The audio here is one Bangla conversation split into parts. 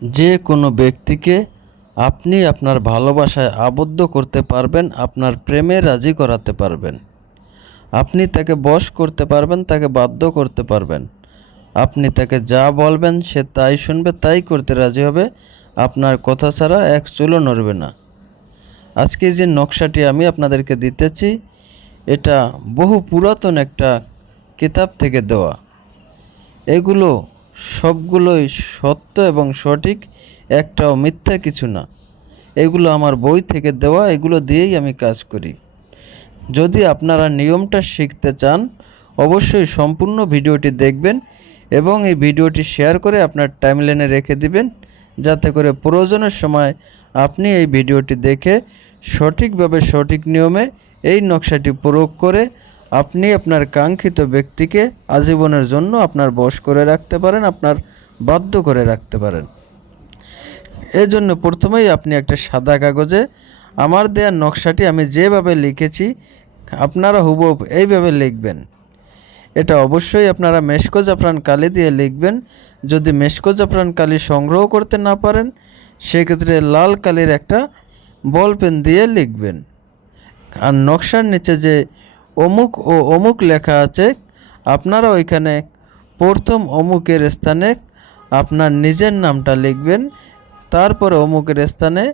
যে কোনো ব্যক্তিকে আপনি আপনার ভালোবাসায় আবদ্ধ করতে পারবেন, আপনার প্রেমে রাজি করাতে পারবেন। আপনি তাকে বশ করতে পারবেন, তাকে বাধ্য করতে পারবেন। আপনি তাকে যা বলবেন সে তাই শুনবে, তাই করতে রাজি হবে। আপনার কথা ছাড়া এক চুলও নড়বে না। আজকে যে নকশাটি আমি আপনাদেরকে দিতেছি, এটা বহু পুরাতন একটা কিতাব থেকে দেওয়া। এগুলো সবগুলোই সত্য এবং সঠিক, একটাও মিথ্যা কিছু না। এগুলো আমার বই থেকে দেওয়া, এগুলো দিয়েই আমি কাজ করি। যদি আপনারা নিয়মটা শিখতে চান, অবশ্যই সম্পূর্ণ ভিডিওটি দেখবেন এবং এই ভিডিওটি শেয়ার করে আপনার টাইমলাইনে রেখে দিবেন, যাতে করে প্রয়োজনের সময় আপনি এই ভিডিওটি দেখে সঠিকভাবে সঠিক নিয়মে এই নকশাটি প্রয়োগ করে আপনি আপনার কাঙ্ক্ষিত ব্যক্তিকে আজীবনের জন্য আপনার বশ করে রাখতে পারেন, আপনার বাধ্য করে রাখতে পারেন। এই জন্য প্রথমেই আপনি একটা সাদা কাগজে আমার দেওয়ার নকশাটি আমি যেভাবে লিখেছি আপনারা হুবহু এইভাবে লিখবেন। এটা অবশ্যই আপনারা মেশকো জাফরান কালি দিয়ে লিখবেন। যদি মেশকো জাফরান কালি সংগ্রহ করতে না পারেন, সেক্ষেত্রে লাল কালির একটা বল পেন দিয়ে লিখবেন। আর নকশার নিচে যে অমুক ও অমুক লেখা আছে, আপনারা ওইখানে প্রথম অমুকের স্থানে আপনার নিজের নামটা লিখবেন। তারপরে অমুকের স্থানে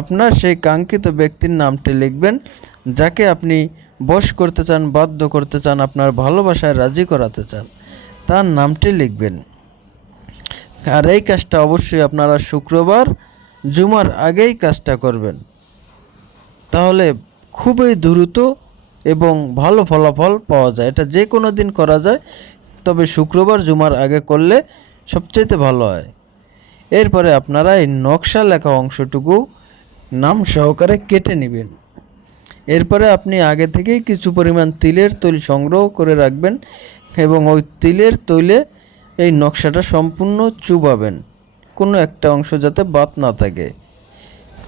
আপনার সেই কাঙ্ক্ষিত ব্যক্তির নামটি লিখবেন, যাকে আপনি বশ করতে চান, বাধ্য করতে চান, আপনার ভালোবাসায় রাজি করাতে চান, তার নামটি লিখবেন। আর এই কাজটা অবশ্যই আপনারা শুক্রবার জুমার আগেই কাজটা করবেন, তাহলে খুবই দ্রুত এবং ভালো ফলাফল পাওয়া যায়। এটা যে কোনো দিন করা যায়, তবে শুক্রবার জুমার আগে করলে সবচেয়ে ভালো হয়। এরপরে আপনারা এই নকশা লেখা অংশটুকু নাম সহকারে কেটে নেবেন। এরপরে আপনি আগে থেকেই কিছু পরিমাণ তিলের তৈল সংগ্রহ করে রাখবেন এবং ওই তিলের তৈলে এই নকশাটা সম্পূর্ণ চুবাবেন, কোনো একটা অংশ যাতে বাদ না থাকে।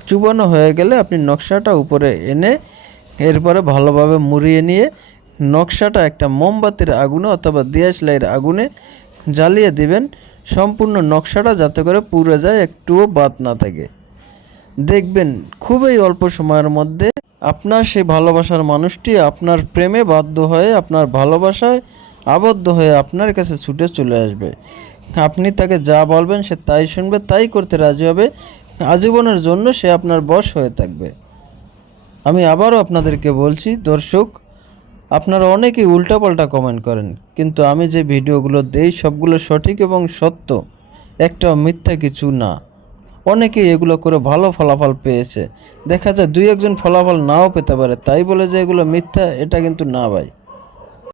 চুবানো হয়ে গেলে আপনি নকশাটা উপরে এনে এরপরে ভালোভাবে মুড়িয়ে নিয়ে নকশাটা একটা মোমবাতির আগুনে অথবা দিয়াশলাইয়ের আগুনে জ্বালিয়ে দিবেন, সম্পূর্ণ নকশাটা যাতে করে পুড়ে যায়, একটুও বাদ না থাকে। দেখবেন খুবই অল্প সময়ের মধ্যে আপনার সেই ভালোবাসার মানুষটি আপনার প্রেমে বাধ্য হয়ে, আপনার ভালোবাসায় আবদ্ধ হয়ে আপনার কাছে ছুটে চলে আসবে। আপনি তাকে যা বলবেন সে তাই শুনবে, তাই করতে রাজি হবে। আজীবনের জন্য সে আপনার বশ হয়ে থাকবে। আমি আবারও আপনাদেরকে বলছি দর্শক, আপনারা অনেকেই উল্টাপাল্টা কমেন্ট করেন, কিন্তু আমি যে ভিডিওগুলো দেই সবগুলো সঠিক এবং সত্য, একটাও মিথ্যা কিছু না। অনেকেই এগুলো করে ভালো ফলাফল পেয়েছে। দেখা যায় দুই একজন ফলাফল নাও পেতে পারে, তাই বলে যে এগুলো মিথ্যা, এটা কিন্তু না ভাই।